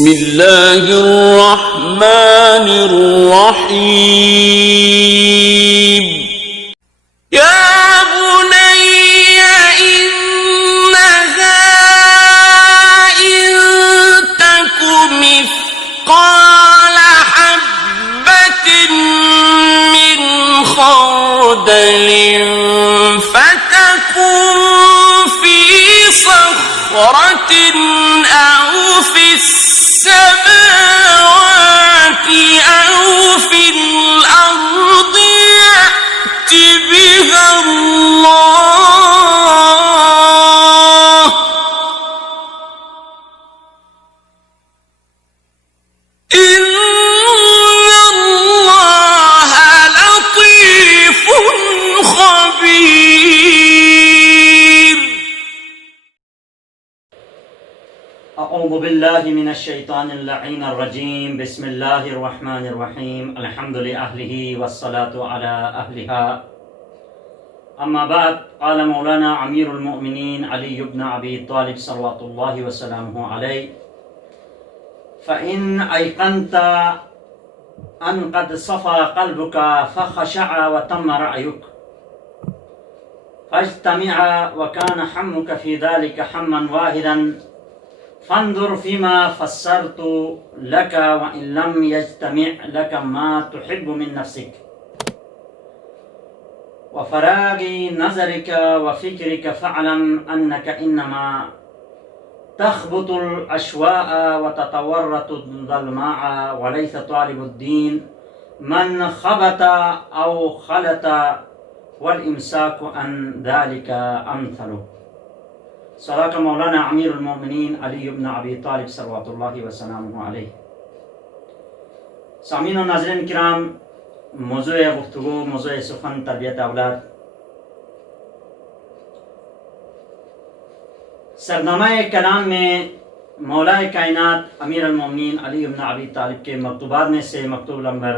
بسم اللہ الرحمن الرحیم یا بنی انہا ان تک مثقال حبۃ من خردل فتکن فی صخرۃ أو في السماوات أو في الأرض يأت بها الله إن الله لطيف خبير. اعوذ باللہ من الشیطان اللعین الرجیم. بسم اللہ الرحمن الرحیم. الحمد لأہلہ والصلاة علی اہلہا. اما بعد، قال مولانا امیر المؤمنین علی بن ابی طالب صلوات اللہ وسلامہ علیہ: فإن أيقنت أن قد صفى قلبك فخشع وتم رأيك فاجتمع وكان حمك في ذلك حما واحدا فانظر فيما فسرت لك وإن لم يجتمع لك ما تحب من نفسك وفراغ نظرك وفكرك فاعلم أنك إنما تخبط الأشواء وتتورط الظلماء وليس طالب الدين من خبط أو خلط والإمساك عن ذلك أمثله. صدق مولانا امیر المؤمنین علی بن ابی طالب صلوات اللہ وسلامہ علیہ. سامعین و ناظرین کرام، موضوع گفتگو، موضوع سخن تربیت اولاد. سرنامہ کلام میں مولا کائنات امیر المؤمنین علی بن ابی طالب کے مکتوبات میں سے مکتوب نمبر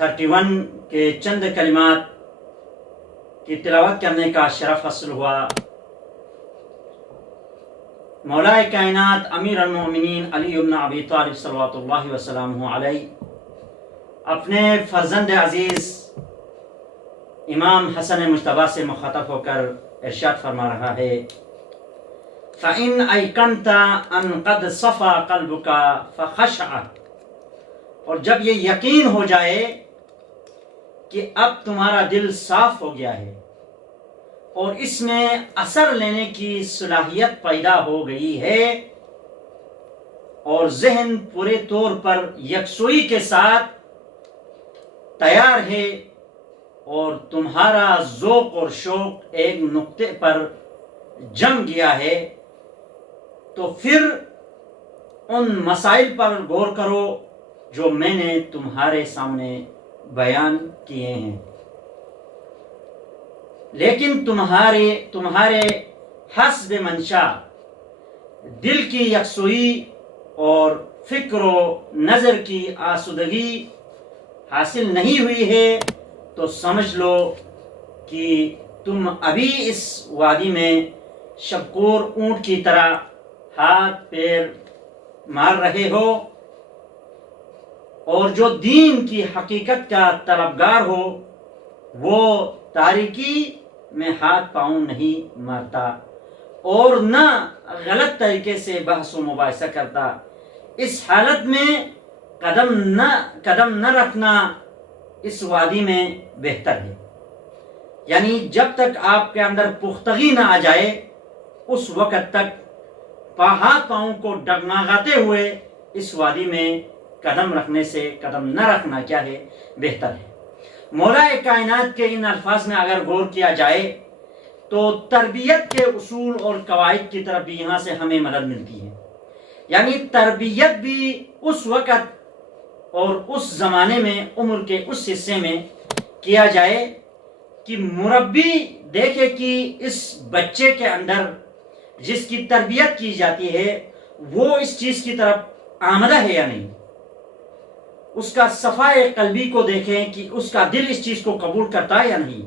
31 کے چند کلمات کی تلاوت کرنے کا شرف حاصل ہوا. مولا کائنات امیر المؤمنین علی بن ابی طالب صلوات اللہ وسلامہ علیہ اپنے فرزند عزیز امام حسن مجتبیٰ سے مخاطب ہو کر ارشاد فرما رہا ہے: فَإِنْ أَيْقَنْتَ أَنْ قَدْ صَفَى قَلْبُكَ فَخَشَعَ، اور جب یہ یقین ہو جائے کہ اب تمہارا دل صاف ہو گیا ہے اور اس میں اثر لینے کی صلاحیت پیدا ہو گئی ہے اور ذہن پورے طور پر یکسوئی کے ساتھ تیار ہے اور تمہارا ذوق اور شوق ایک نقطے پر جم گیا ہے، تو پھر ان مسائل پر غور کرو جو میں نے تمہارے سامنے بیان کیے ہیں. لیکن تمہارے حسب منشا دل کی یکسوئی اور فکر و نظر کی آسودگی حاصل نہیں ہوئی ہے تو سمجھ لو کہ تم ابھی اس وادی میں شبکور اونٹ کی طرح ہاتھ پیر مار رہے ہو، اور جو دین کی حقیقت کا طلبگار ہو وہ تاریکی میں ہاتھ پاؤں نہیں مارتا اور نہ غلط طریقے سے بحث و مباحثہ کرتا. اس حالت میں قدم نہ رکھنا اس وادی میں بہتر ہے. یعنی جب تک آپ کے اندر پختگی نہ آ جائے اس وقت تک ہاتھ پاؤں کو ڈگمگاتے ہوئے اس وادی میں قدم نہ رکھنا کیا ہے، بہتر ہے. مولا کائنات کے ان الفاظ میں اگر غور کیا جائے تو تربیت کے اصول اور قواعد کی طرف بھی یہاں سے ہمیں مدد ملتی ہے. یعنی تربیت بھی اس وقت اور اس زمانے میں عمر کے اس حصے میں کیا جائے کہ مربی دیکھے کہ اس بچے کے اندر جس کی تربیت کی جاتی ہے وہ اس چیز کی طرف آمدہ ہے یا نہیں. اس کا صفائے قلبی کو دیکھیں کہ اس کا دل اس چیز کو قبول کرتا ہے یا نہیں.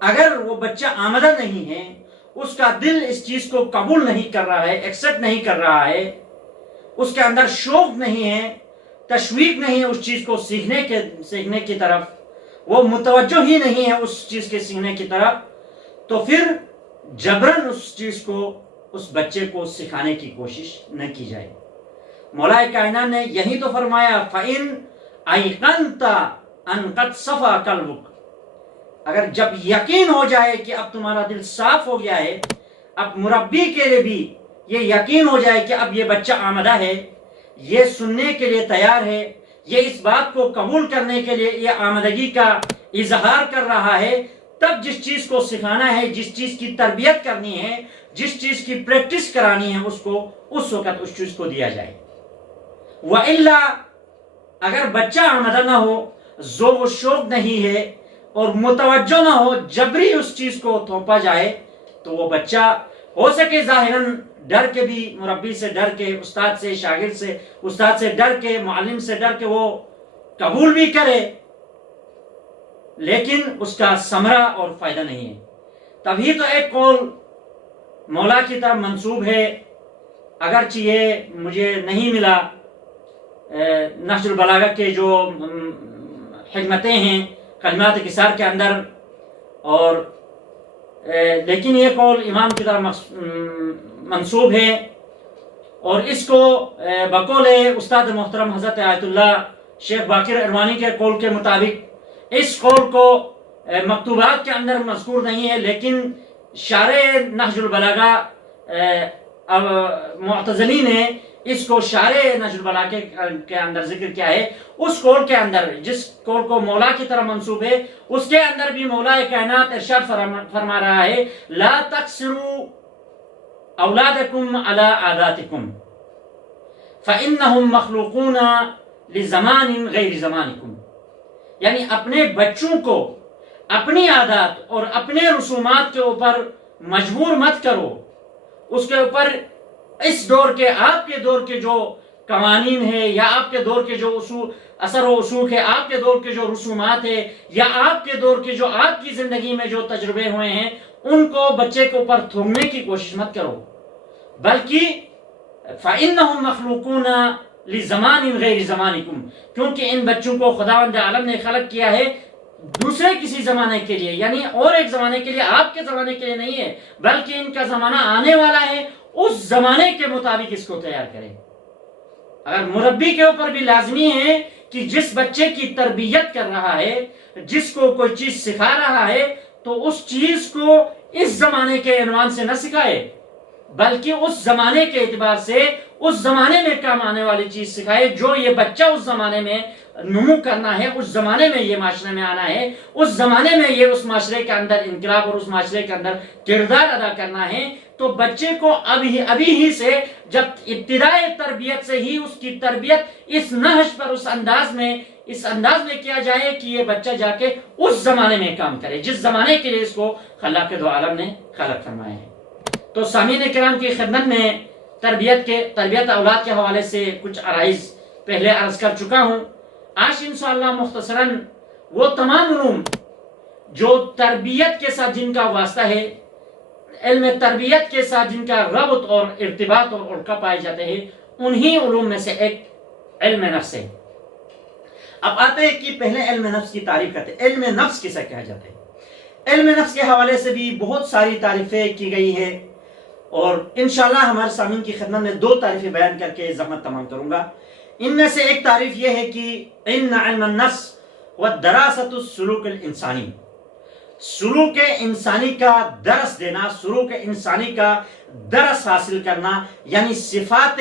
اگر وہ بچہ آمدہ نہیں ہے، اس کا دل اس چیز کو قبول نہیں کر رہا ہے، ایکسپٹ نہیں کر رہا ہے، اس کے اندر شوق نہیں ہے، تشویق نہیں ہے اس چیز کو سیکھنے کی طرف، وہ متوجہ ہی نہیں ہے اس چیز کے سیکھنے کی طرف، تو پھر جبراً اس چیز کو اس بچے کو سکھانے کی کوشش نہ کی جائے۔ مولا کائنات نے یہی تو فرمایا فَإِنْ أَيْقَنْتَ أَنْ قَدْ صَفَا قَلْبُكَ، اگر جب یقین ہو جائے کہ اب تمہارا دل صاف ہو گیا ہے، اب مربی کے لیے بھی یہ یقین ہو جائے کہ اب یہ بچہ آمدہ ہے، یہ سننے کے لیے تیار ہے، یہ اس بات کو قبول کرنے کے لیے یہ آمدگی کا اظہار کر رہا ہے، تب جس چیز کو سکھانا ہے، جس چیز کی تربیت کرنی ہے، جس چیز کی پریکٹس کرانی ہے اس کو، اس وقت اس چیز کو دیا جائے۔ وَإِلَّا اگر بچہ آمدہ نہ ہو، ذوق و شوق نہیں ہے اور متوجہ نہ ہو، جبری اس چیز کو تھوپا جائے، تو وہ بچہ ہو سکے ظاہراً ڈر کے بھی، مربی سے ڈر کے، استاد سے، شاگرد سے، استاد سے ڈر کے، معلم سے ڈر کے وہ قبول بھی کرے، لیکن اس کا ثمرہ اور فائدہ نہیں ہے۔ تبھی تو ایک قول مولا کی طرف منسوب ہے، اگرچہ یہ مجھے نہیں ملا، نہج البلاغہ کے جو حکمتیں ہیں کلمات کثار کے اندر، اور لیکن یہ قول امام کی طرف منسوب ہے، اور اس کو بقول استاد محترم حضرت آیت اللہ شیخ باقر اروانی کے قول کے مطابق اس قول کو مکتوبات کے اندر مذکور نہیں ہے، لیکن شارح نہج البلاغہ معتزلی نے اس کو شارح نہج البلاغہ کے اندر ذکر کیا ہے۔ اس قول کے اندر، جس قول کو مولا کی طرف منسوب ہے، اس کے اندر بھی مولا کائنات ارشاد فرما رہا ہے لا تقصروا اولادکم علی عاداتکم فانہم مخلوقون لزمان غیر زمانکم، یعنی اپنے بچوں کو اپنی عادات اور اپنے رسومات کے اوپر مجبور مت کرو، اس کے اوپر اس دور کے، آپ کے دور کے جو قوانین ہے، یا آپ کے دور کے جو اثر و رسوخ ہے، آپ کے دور کے جو رسومات ہے، یا آپ کے دور کے جو آپ کی زندگی میں جو تجربے ہوئے ہیں، ان کو بچے کے اوپر تھوپنے کی کوشش مت کرو، بلکہ فَإِنَّهُمْ مَخْلُوقُونَ لِزَمَانٍ غَيْرِ زَمَانِكُمْ، کیونکہ ان بچوں کو خداوند عالم نے خلق کیا ہے دوسرے کسی زمانے کے لیے، یعنی اور ایک زمانے کے لیے، آپ کے زمانے کے لیے نہیں ہے، بلکہ ان کا زمانہ آنے والا ہے، اس زمانے کے مطابق اس کو تیار کریں۔ اگر مربی کے اوپر بھی لازمی ہے کہ جس بچے کی تربیت کر رہا ہے، جس کو کوئی چیز سکھا رہا ہے، تو اس چیز کو اس زمانے کے عنوان سے نہ سکھائے، بلکہ اس زمانے کے اعتبار سے اس زمانے میں کام آنے والی چیز سکھائے، جو یہ بچہ اس زمانے میں نمو کرنا ہے، اس زمانے میں یہ معاشرے میں آنا ہے، اس زمانے میں یہ اس معاشرے کے اندر انقلاب اور اس معاشرے کے اندر کردار ادا کرنا ہے، تو بچے کو ابھی ہی سے، جب ابتدائی تربیت سے ہی اس کی تربیت اس نہج پر، اس انداز میں کیا جائے کہ یہ بچہ جا کے اس زمانے میں کام کرے جس زمانے کے لیے اس کو خلاق دو عالم نے خلق فرمایا ہے۔ تو سامعین کرام کی خدمت میں تربیت اولاد کے حوالے سے کچھ عرائض پہلے عرض کر چکا ہوں۔ آج انشاءاللہ مختصراً وہ تمام علوم جو تربیت کے ساتھ جن کا واسطہ ہے، علم تربیت کے ساتھ جن کا ربط اور ارتباط اور علقہ پائے جاتے ہیں، انہی علوم میں سے ایک علم نفس ہے۔ اب آتے ہیں کہ پہلے علم نفس کی تعریف کرتے ہیں۔ علم نفس کسے کہا جاتا ہے؟ علم نفس کے حوالے سے بھی بہت ساری تعریفیں کی گئی ہیں، اور انشاءاللہ ہمارے سامعین کی خدمت میں 2 تعریفیں بیان کر کے زحمت تمام کروں گا۔ ان میں سے ایک تعریف یہ ہے کہ ان علم النفس ودراست السلوک الانسانی، سلوک انسانی کا درس دینا، سلوک انسانی کا درس حاصل کرنا، یعنی صفات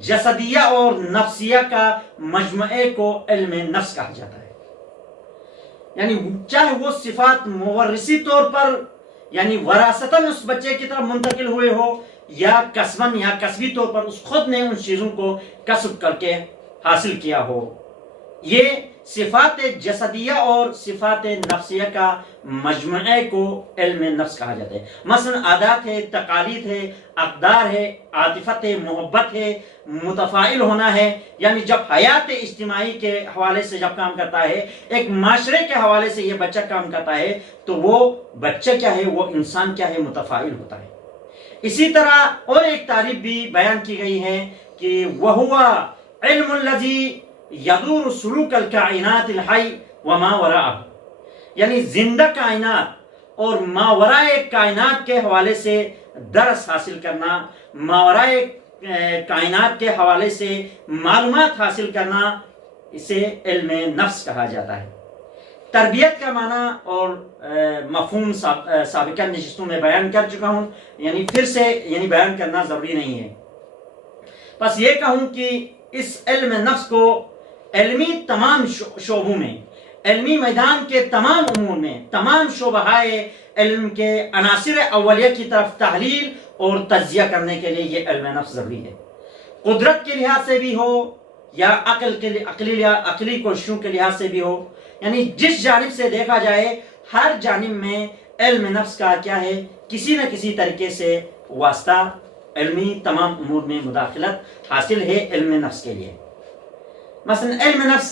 جسدیہ اور نفسیہ کا مجموعے کو علم نفس کہا جاتا ہے۔ یعنی چاہے وہ صفات مورثی طور پر، یعنی وراثتاً اس بچے کی طرف منتقل ہوئے ہو، یا کسباً یا کسبی طور پر اس خود نے ان چیزوں کو کسب کر کے حاصل کیا ہو، یہ صفات جسدیہ اور صفات نفسیہ کا مجموعے کو علم نفس کہا جاتا ہے۔ مثلا عادات ہے، تقالید ہے، اقدار ہے، عاطفت ہے، محبت ہے، متفاعل ہونا ہے، یعنی جب حیات اجتماعی کے حوالے سے جب کام کرتا ہے، ایک معاشرے کے حوالے سے یہ بچہ کام کرتا ہے، تو وہ بچہ کیا ہے، وہ انسان کیا ہے، متفاعل ہوتا ہے۔ اسی طرح اور ایک تعریف بھی بیان کی گئی ہے کہ وَهُوَ علم الذي يدور سلوك الكائنات الحی وما وراءه، یعنی زندہ کائنات اور ماورائے کائنات کے حوالے سے درس حاصل کرنا، ماورائے کائنات کے حوالے سے معلومات حاصل کرنا، اسے علم نفس کہا جاتا ہے۔ تربیت کا معنی اور مفہوم سابقہ نشستوں میں بیان کر چکا ہوں، یعنی پھر سے بیان کرنا ضروری نہیں ہے۔ بس یہ کہوں کہ اس علم نفس کو علمی تمام شعبوں میں، علمی میدان کے تمام امور میں، تمام شعبۂ علم کے عناصر اولیہ کی طرف تحلیل اور تجزیہ کرنے کے لیے یہ علم نفس ضروری ہے۔ قدرت کے لحاظ سے بھی ہو یا عقلی کوششوں کے لحاظ سے بھی ہو، یعنی جس جانب سے دیکھا جائے ہر جانب میں علم نفس کا کیا ہے، کسی نہ کسی طریقے سے واسطہ، علمی تمام امور میں مداخلت حاصل ہے علم نفس کے لیے۔ مثلا علم نفس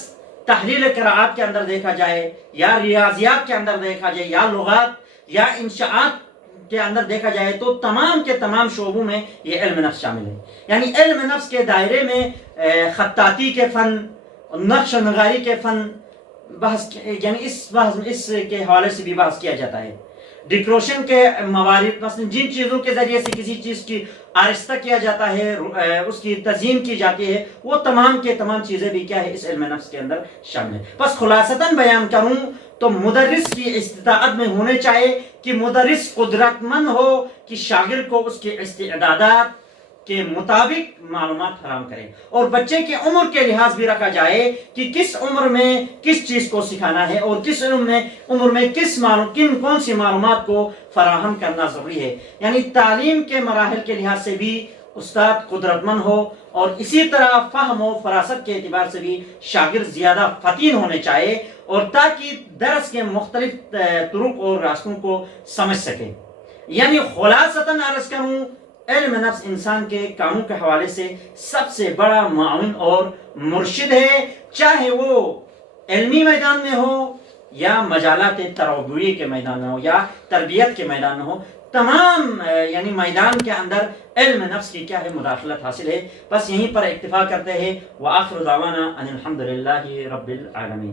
تحلیل قراءات کے اندر دیکھا جائے یا ریاضیات کے اندر دیکھا جائے یا لغات یا انشاءات کے اندر دیکھا جائے تو تمام کے تمام شعبوں میں یہ علم نفس شامل ہے۔ یعنی علم نفس کے دائرے میں خطاطی کے فن، نقش و نگاری کے فن بحث، یعنی اس کے حوالے سے بھی بحث کیا جاتا ہے۔ ڈیکوریشن کے موارد، مثلا جن چیزوں کے ذریعے سے کسی چیز کی آرستہ کیا جاتا ہے، اس کی تزئین کی جاتی ہے، وہ تمام کے تمام چیزیں بھی کیا ہے، اس علم نفس کے اندر شامل ہے۔ بس خلاصتاً بیان کروں تو مدرس کی استطاعت میں ہونے چاہیے کہ مدرس قدرت مند ہو کہ شاگرد کو اس کے استعدادات کے مطابق معلومات فراہم کرے، اور بچے کی عمر کے لحاظ بھی رکھا جائے کہ کس عمر میں کس چیز کو سکھانا ہے اور کس عمر میں کون سی معلومات کو فراہم کرنا ضروری ہے۔ یعنی تعلیم کے مراحل کے لحاظ سے بھی استاد قدرت مند ہو، اور اسی طرح فہم و فراست کے اعتبار سے بھی شاگرد زیادہ فطین ہونے چاہیے، اور تاکہ درس کے مختلف طرق اور راستوں کو سمجھ سکے۔ یعنی خلاصتاً عرض کروں، علم نفس انسان کے کاموں کے حوالے سے سب سے بڑا معاون اور مرشد ہے، چاہے وہ علمی میدان میں ہو یا مجالات تربوی کے میدان میں ہو یا تربیت کے میدان میں ہو۔ تمام یعنی میدان کے اندر علم نفس کی کیا ہے، مداخلت حاصل ہے۔ بس یہیں پر اکتفا کرتے ہیں۔ وآخر دعوانا ان الحمد للہ رب العالمین۔